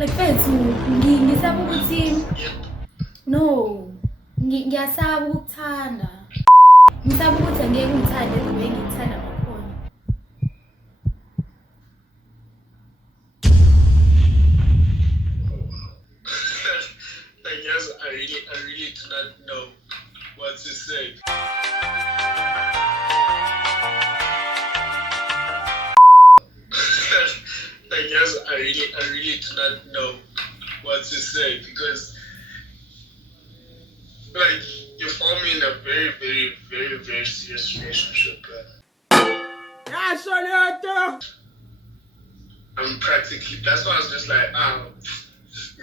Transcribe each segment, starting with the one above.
like fethu ngisaba ukuthi no ngiyasaba ukuthanda ngisaba ukuthi angeke ngithande kube ngithanda ngakhona. I guess I really do not know what to say. I guess I really do not know what to say because like you found me in a very serious relationship. I'm practically, that's why I was just like,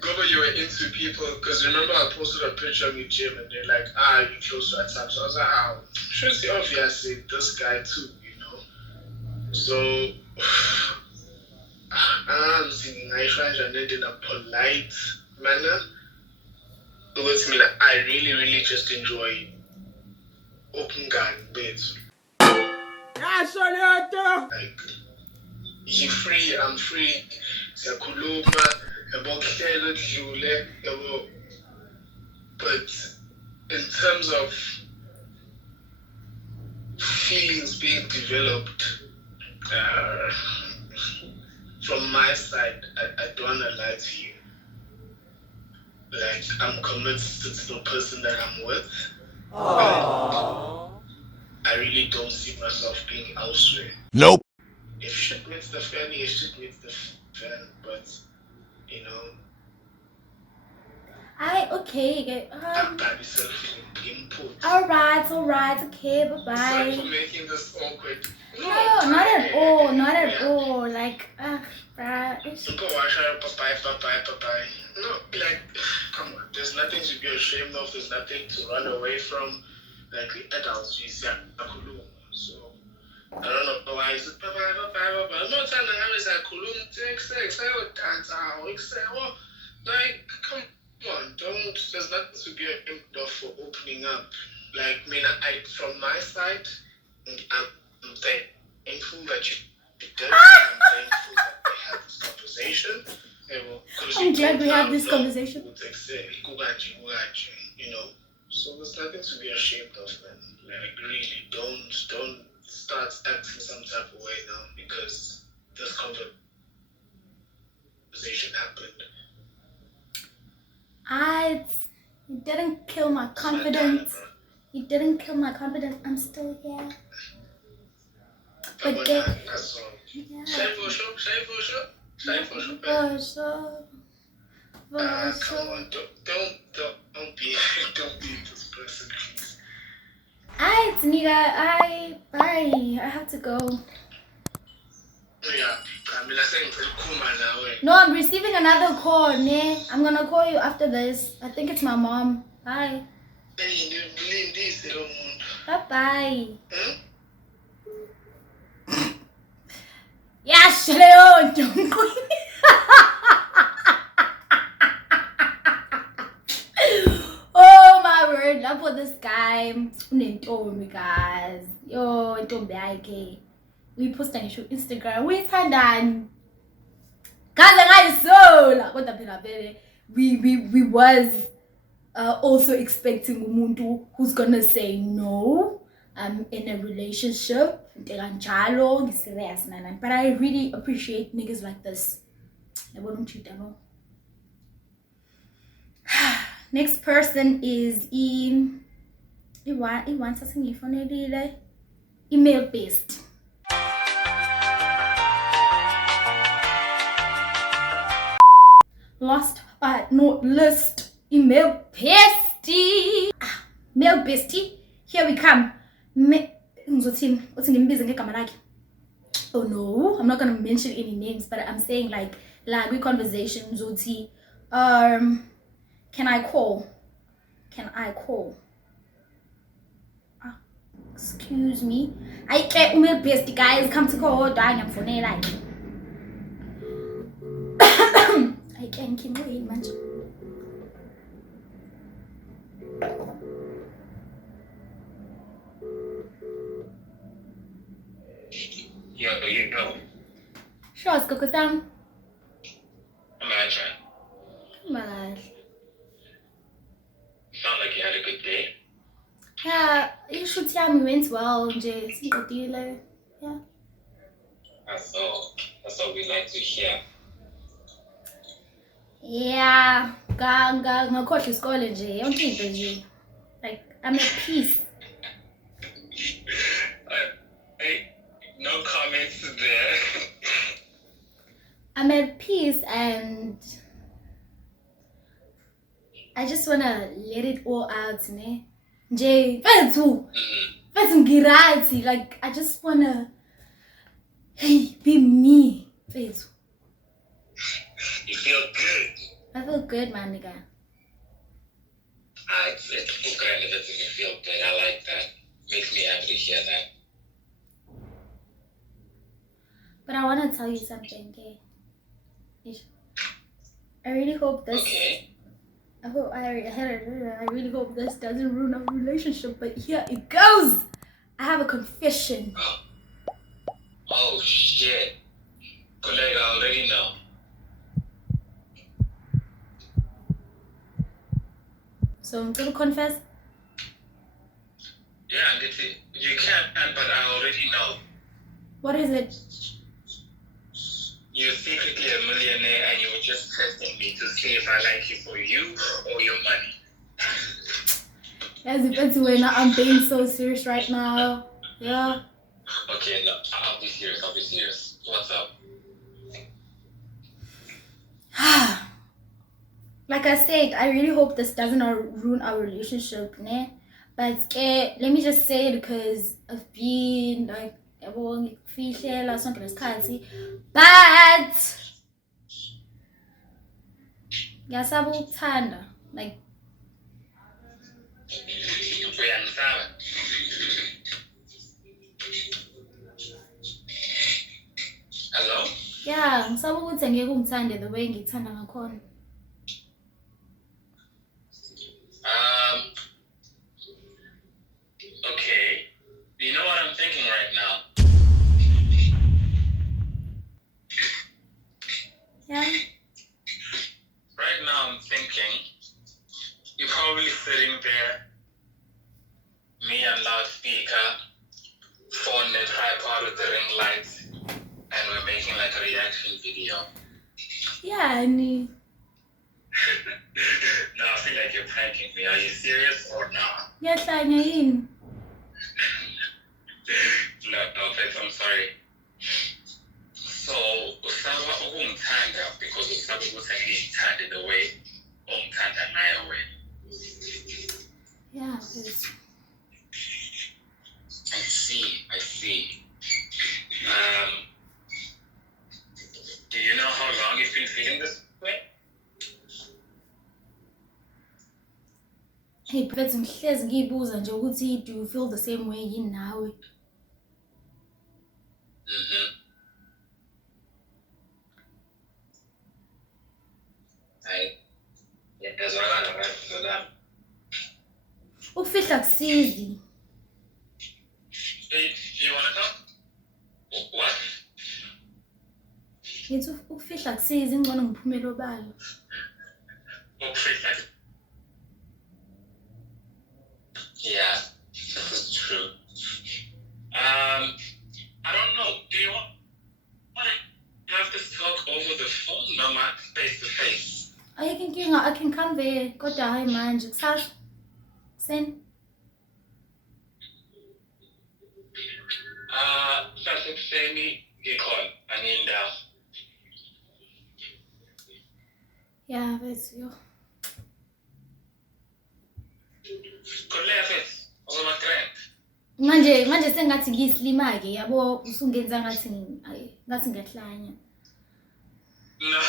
Gogo, you were into people, because remember I posted a picture of your gym and they're like, you close to that time. So I was like, sure, see, obviously, this guy too, you know. So, I'm thinking I try and it in a polite manner. Because I really just enjoy open garden beds. Like, you're free, I'm free. Siyakhuluma, yabo kuhlelo kudlule, yabo. But in terms of feelings being developed from my side, I don't want to lie to you. Like, I'm committed to the person that I'm with. Aww. I really don't see myself being elsewhere. Nope. If shit meets the fan, it shit meets the fan. But, you know. Okay. Alright, okay, bye-bye. Sorry for making this awkward. No, not at all. Like, bruh. Bye. No, like, come on. There's nothing to be ashamed of. There's nothing to run away from. Like, we adults, we say, so, I don't know why is it bye. I'm not telling them it's like, like, come on, there's nothing to be ashamed of for opening up. Like, from my side, I'm thankful that you did. I'm thankful that we had this conversation. I'm glad we had this conversation. You know, so there's nothing to be ashamed of, man. Like, really, don't start acting some type of way now because this conversation happened. It didn't kill my confidence. It didn't kill my confidence. I'm still here. But that's all. Yeah. Shame for sure. Come on, don't be this person, please. Bye. I have to go. Yeah, I think it's cool, man. No, I'm receiving another call, ne? I'm gonna call you after this. I think it's my mom. Bye. Bye. Yeah, Shleo, don't go. Oh my word, love for this guy. Unentombi, guys. Yo, entombi yakhe. Uyiposta ngisho Instagram. Uyithandani? Kaze ngayisola. Kodwa phela vele we was also expecting umuntu who's gonna say no. I'm in a relationship. Ntekanjalo, serious man. But I really appreciate niggas like this. I wouldn't cheat at all. Next person is email based. Last but not least, email bestie. Mail bestie. Here we come. Oh no, I'm not gonna mention any names, but I'm saying like we conversation Zuti. Can I call? Excuse me. I can't email bestie, guys. Come to call dying for like. I can't keep waiting much. Yeah, you know. Sure, Skoko-san. Imagine. you had a good day. Yeah, ishoot yami went well nje siqedile. Yeah. That's all we like to hear. Yeah, ngakhohlwa isikole nje yonke into nje. Like I'm at peace. No comments there. I'm at peace and I just wanna let it all out, ne? Nje, fethu ngirathi, like I just wanna be me, fethu. You feel good. I feel good, my nigga. It's okay that you feel good. I like that. Makes me happy to hear that. But I wanna tell you something, okay? I really hope this. Okay. I really hope this doesn't ruin our relationship, but here it goes. I have a confession. Oh shit. Colleague, I already know. So I'm gonna confess. Yeah, you can, but I already know. What is it? You're secretly a millionaire and you were just testing me to see if I like you for you or your money. As if it's when I'm being so serious right now. Yeah. Okay, no, I'll be serious. What's up? Like I said, I really hope this doesn't ruin our relationship, ne? But let me just say it because I've been like, but ngiyasaba ukuthanda, like Hello? yeah, ngisaba ukuthi angeke ungithande the way ngithanda ngakhona. Okay. You know what I'm thinking right now? Yeah. Right now I'm thinking you're probably sitting there, me on loudspeaker, phone net tripod with the ring lights, and we're making like a reaction video. Yeah, and No, I feel like you're pranking me. Are you serious or not? yes, I know. No, Fitz, I'm sorry. So, usaba ukungithanda because usaba ukuthi ngiyithande the way ungithanda nayo wena. Yeah, because I see. Do you know how long you've been feeling this way? hey, Phethu ngihlezi ngiyibuza nje ukuthi do you feel the same way yini nawe? Ukufihla kusizi. You want to talk? What? Ngithi ukufihla kusizi ingcono ngiphumele obala. Yeah, this is true. I don't know. Do you want to have this talk over the phone, no, not face to face? Ayikho inkinga, I can come there kodwa hayi manje kusasa. Sen. Sasekuseni ngikhona angiyindawo. Yeah, Phethu yo. Khuleka Fitz, uzoba trend. Manje sengathi ngiyislima ke yabo usungenza ngathi ngiyahlanya. No.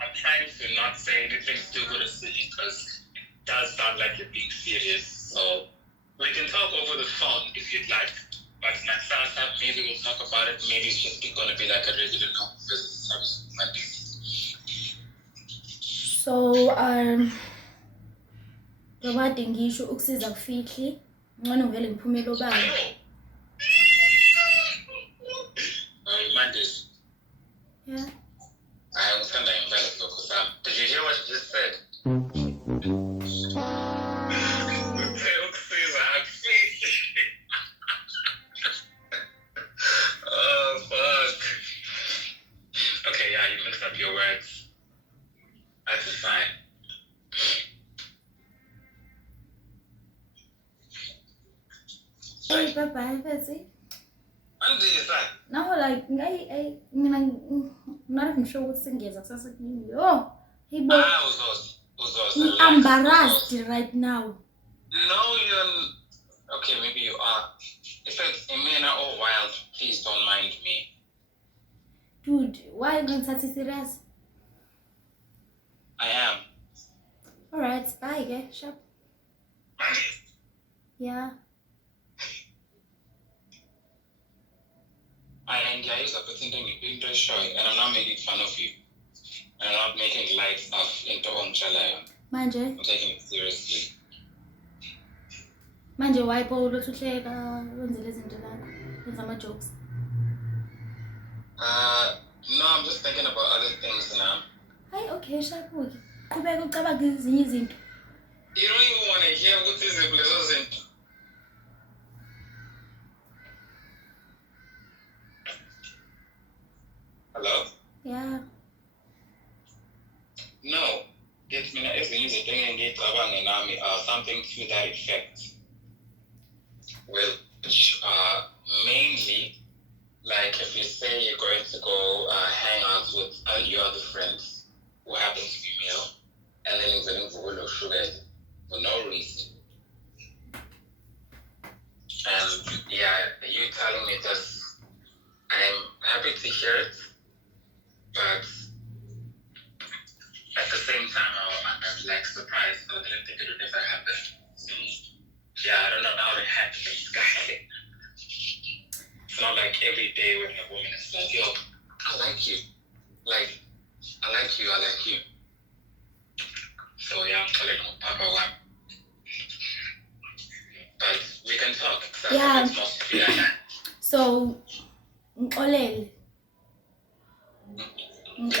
I'm trying to not say anything stupid or silly because it does sound like you're being serious. So we can talk over the phone if you'd like. But next time, maybe we'll talk about it. Maybe it's just gonna be like a regular business service Monday. So Robade ngisho ukusiza kufihli. Ngcono vele ngiphumele obala. Mondays. Yeah. I understand that. Did you hear what you just said? bye, Betsy. When did you start? Now, like, I mean, I'm not even sure what thing is. Oh, hey, boy. I'm embarrassed right now. No, you're... Okay, maybe you are. If it's a minute or wild, please don't mind me. Dude, why are you going to take it serious? I am. Alright, bye, guys. Shop. Yeah. And yeah, it's a pretending you're doing show, and I'm not making fun of you. And I'm not making light stuff into Onchala. Manje. I'm taking it seriously. Manje, why Paul to check wenzele izinto zakho? Wenza ama jokes. No, I'm just thinking about other things now. Hey, okay, shaphuki. Qhubeka ucabanga ezinye izinto. You don't even want to hear what is the places. Hello? Yeah. No. It's me if you use thing and get something to that effect. Which mainly, like if you say you're going to go hang out with your other friends who happen to be male, and then you're going to go sugar for no reason. And yeah, you telling me this, I'm happy to hear it, but at the same time, I'm like surprised. I didn't think it would ever happen. So, yeah, I don't know how it happened. It's not like every day when a woman is like, yo, I like you. Like, I like you. So, yeah, I'm calling on Papa One. But we can talk. Yeah. It's mostly like that. So,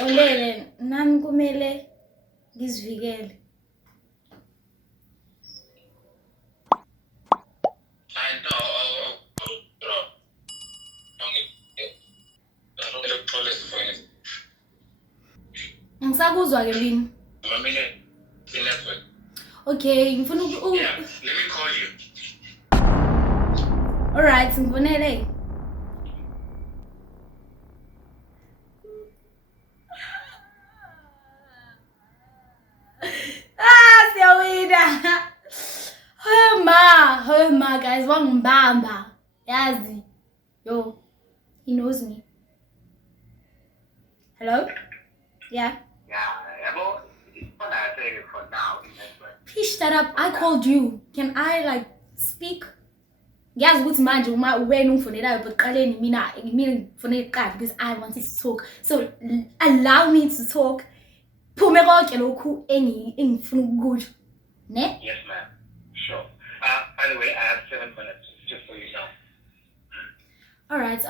Olele, nami kumele ngizivikele. I know. I don't get a police for anything. Ngisakuzwa ke mina. I mean, in that way. Okay, ngifuna Yeah, let me call you. Alright, ngibonele. Siyawina. Hema guys, wangibamba. Yazi. Yo, he knows me. Hello? Yeah. Please shut up. I called you. Can I like speak? Yazi ukuthi manje uma wena ungifonelayo but qaleni mina ngifonela iqala because I wanted to talk. So allow me to talk. Phume konke lokhu engifuna ukukusho. Ne? Yes, ma'am. Sure. By the way, I have 7 minutes, just so you know. Alright,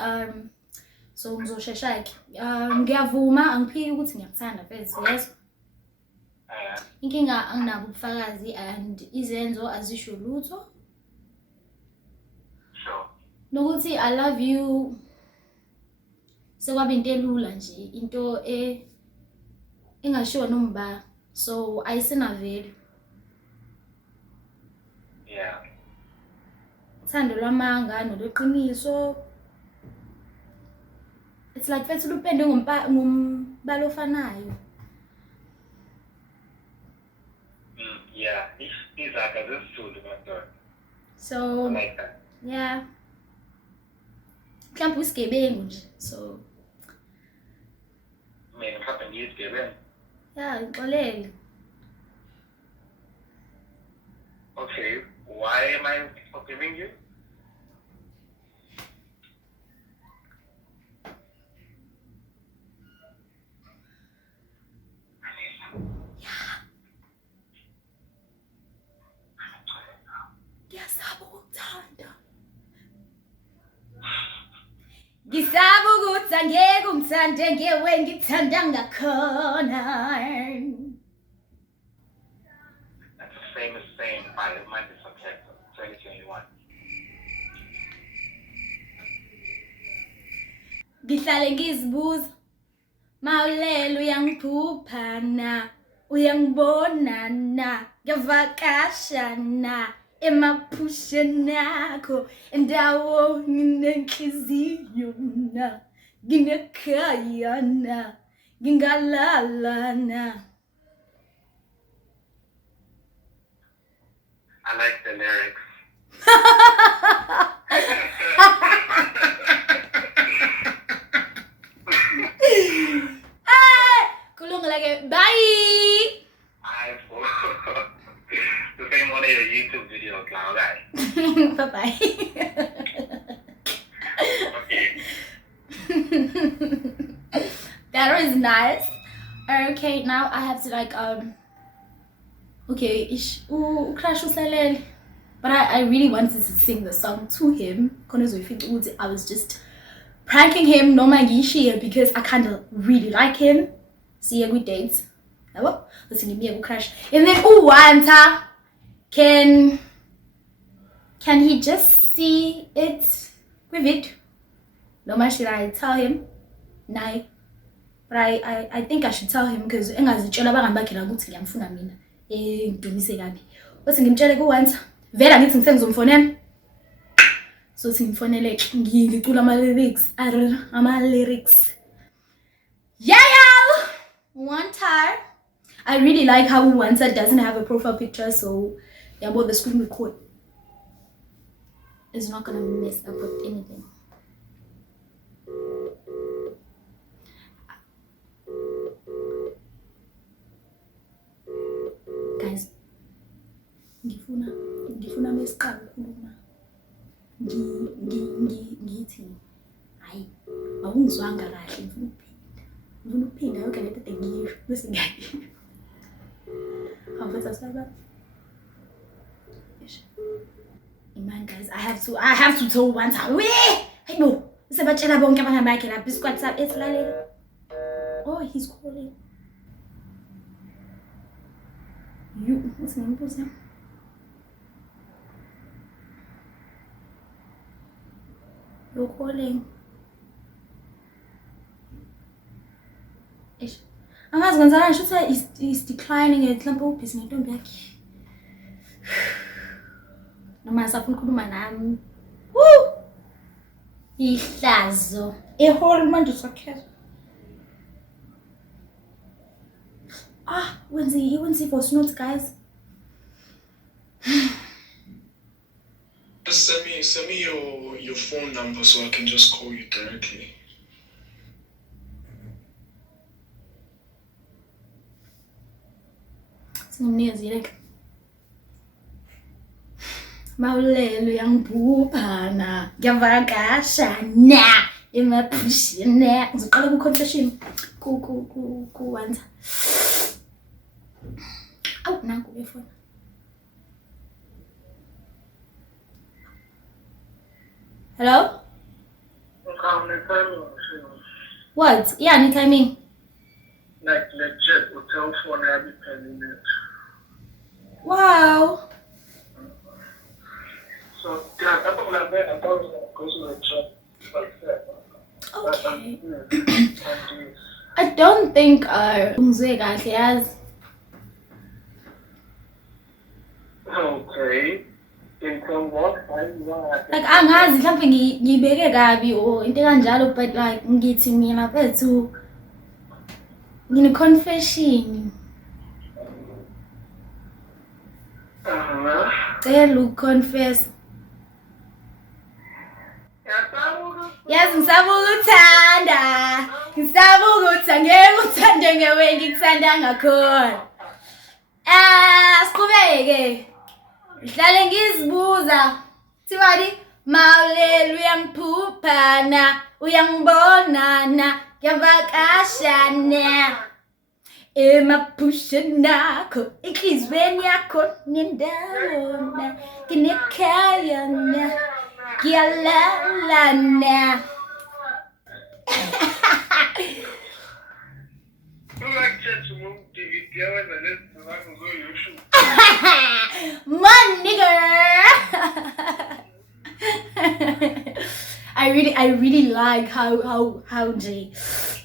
so ngizoshesha ke. Ngiyavuma angiphiki ukuthi ngiyakuthanda mfethu, yes. Inkinga anginabo ubufakazi and izenzo azisho lutho. Sure. Nokuthi I love you. Sekwaba into elula nje, into engashiwo nomba. So ayisenaveli. Yeah. Uthando lwamanga noloqiniso. It's like fethu lupende ngombala ofanayo. Yeah, these are the Zulu, So I like that. yeah. Mhlawumbe usigebengu nje. So I mean, what happened is given. yeah, ngixolele. Okay, why am I forgiving you? Ngisaba ukuthi angeke ungithande ngewe ngithanda ngakhona. That's a famous saying by the Monday September 2021. Ngihlale ngizibuza mawulele uyangiphupha na uyangibona na ngiyavakasha na emaphusheni akho endawo nginenhliziyo na nginekhaya na ngingalala na. I like the lyrics. Kulungile-ke, bye. The same one of your YouTube videos now, right? Bye-bye. Okay. That was nice. Okay, now I have to like okay, crash usalele. But I really wanted to sing the song to him. I was just pranking him, no mangishiya, because I kind of really like him. See a good dates. Let's give me a crash. And then Wanta, can he just see it with it? No man, should I tell him? No. But I think I should tell him because engazitshela bangambakela ukuthi ngiyamfuna mina. Ngidumise kabi. Bese ngimtshele kuWanta, vela ngithi ngizomfonela. So ngimfonele ngicula ama lyrics. Yeah, y'all. One time. I really like how Wanta doesn't have a profile picture, so yeah, but the screen record is not gonna mess up with anything. Guys, ngifuna mesiqala ukukhuluma. Ngithi hayi awungizwanga kahle, ngifuna ukuphinda yonke lento engisho bese ngiyayisho. Man, guys, I have to tell one time. Hey, no. Sebatshela bonke abanye bakhe lapha isquad sab esilalela. Oh, he's calling. What's the name of him? You're calling. Ish. Angazi ngenzani I should say he's declining it. Mhlawumbe ubhizi ngentombi yakhe. Noma asafuna ukukhuluma nami. Woo! Ihlazo. Ehole manje usakhetha. Wenzi voice notes, guys. Just send me your phone number so I can just call you directly. Like Maulelo yangibuphana ngiyavakasha na emaphushini ngizoqala ku confession ku Wanta. Awu nanku efona. Hello? What? Yeah, any timing. Like legit, with telephone every 10 minutes. Wow. So yeah, I don't like that. I thought it was going to the job like that. Okay. I don't think ungizwe kahle yazi. Okay. In terms what? Like angazi mhlawumbe ngibeke kabi or into kanjalo, but like ngithi mina bethu ngine confession. Cela uconfess. Yes, ngisaba ukuthanda. Ngisaba ukuthi angeke uthande ngewe ngikuthanda ngakhona. Siqhubeke. Ngihlale ngizibuza. Thiwani Maulelo uyangiphuphana, uyangibonana, ngiyavakashana. Emaphusheni akho, enhlizweni yakho nendawona, nginekhaya na, ngiyalala na. Man, nigga. I really like how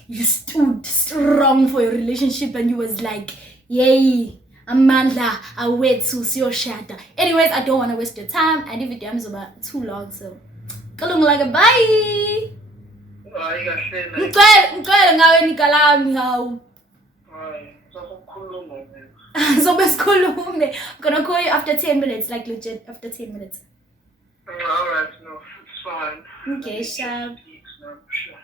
you stood strong for your relationship and you was like, yay, Amandla awethu siyoshada. Anyways, I don't want to waste your time, and if video is about too long, so like bye. Hayi kahle na. Ngicela ngawe nikalami hawu. Hayi, sokukhuluma mina. So besikhulume. I'm gonna call you after 10 minutes, like legit after 10 minutes. Alright, no, it's fine. Okay, sharp. Sure.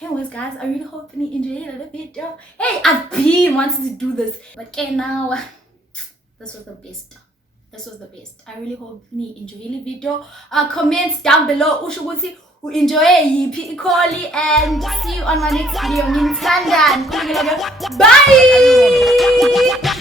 Anyways, guys, I really hope you enjoyed the video. Hey, I've been wanting to do this, but okay, now this was the best. This was the best. I really hope you enjoyed the video. Comments down below. Ushuguti enjoy yipi ikoli, and see you on my next video. Bye.